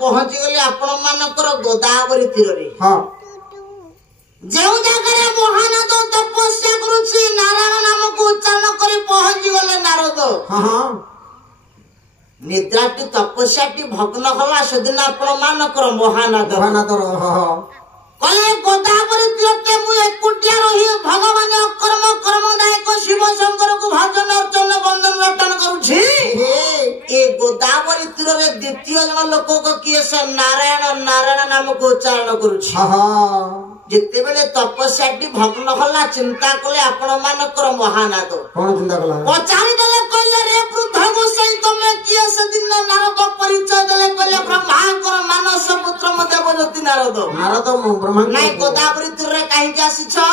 पहुंची गले आपण मानकर गोदावरी तीर जो जगह महानद तपस्या करुछि नारायण नाम को उच्चारण करी पहुंची गले नारद निद्राटी तपस्याटी भग्न हला सेदिन आपण मानकर महानद कले गोदावरी तीर मु एकुटिया रही भगवान अकर्म कर्मदायक शिव शंकर को भजन अर्चन बंदन रटन करुछि ए गोदावरी तीर रे द्वितीय जन लोक को किए से नारायण नारायण नाम को उच्चारण करुछि जिते बेले तपस्याटी भग्न हला चिंता कले आपण मानकर महानाद कोन चिंता कला पचारि देले कइले रे वृद्ध गोसाई तमे किए से दिन नारद परिचय देले कइले ब्रह्माकर मानस पुत्र म देवज्योति नारद नारद ब्रह्मा नै गोदावरी तीर रे काहे के आसी छ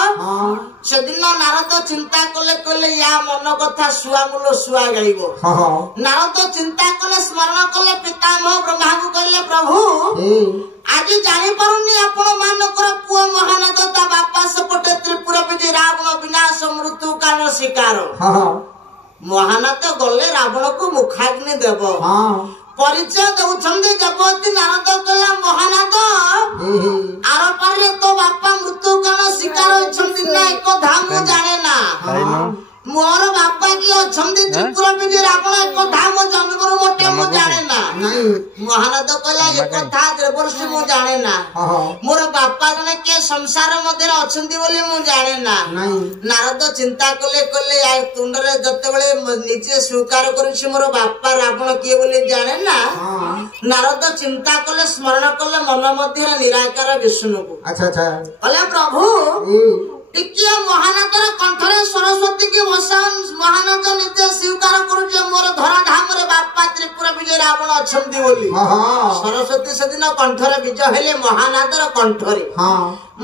से दिन नारद चिंता कले कइले या मन कथा सुआ मुलो सुआ गइबो नारद चिंता कले स्मरण कले पितामह ब्रह्मा को कइले प्रभु आज जानी पारुनी आपण मानकर पुआ महानद ता बापा सपटे त्रिपुरा विजय रावण विनाश मृत्यु कान शिकार महानद गले रावण को मुखाग्नि देव परिचय दउछंदे जपति नारद कला महानद आर पारे तो बापा मृत्यु कान शिकार छंदी ना एक धाम जाने ना मोर बापा की अछंदी त्रिपुरा विजय रावण एक धाम जन्मरो मोटे मु जाने ना महानद कला एक था देवर्षि मु जाने ना मोर बापा जने के संसार मध्ये अछंदी बोली मु जाने ना नारद चिंता कले कले आ तुंडरे जते बेले निजे स्वीकार करिछि मोर बापा रावण के बोली जाने ना नारद चिंता कले स्मरण कले मन मध्ये निराकार विष्णु को अच्छा अच्छा कले प्रभु टिकिया महानदर कंठरे सरस्वती के वसन महानद नित्य स्वीकार करू जे मोर धरा धाम रे बापा त्रिपुरा विजय रावण अछंती बोली सरस्वती सदिन कंठरे विजय हेले महानदर कंठरे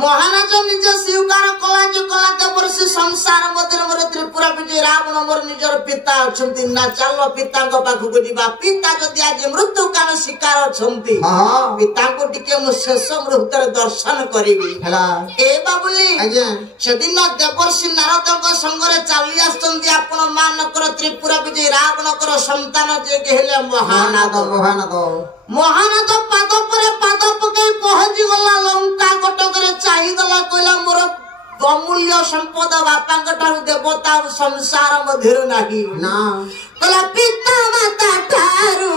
महानद निज स्वीकार कला जे कला ते वर्ष संसार मध्ये मोर त्रिपुरा विजय रावण मोर निजर पिता अछंती ना चलो पिता को पाखु को दिबा पिता जदि आज मृत्यु कान शिकार अछंती पिता को टिके मु शेष मृत्युर दर्शन करिवि हला ए बाबुली सेदिन देवर्षि नारद संगरे चली आछंती आपण मानकर त्रिपुरा विजय रावणकर संतान जे हेले महानद महानद पाद परे पाद पके पहुंची गला लंका कटकरे चाहि दला कइला मोर अमूल्य संपद बापांक ठारू देवता संसार मध्यरु नाही ना कला पिता माता ठारू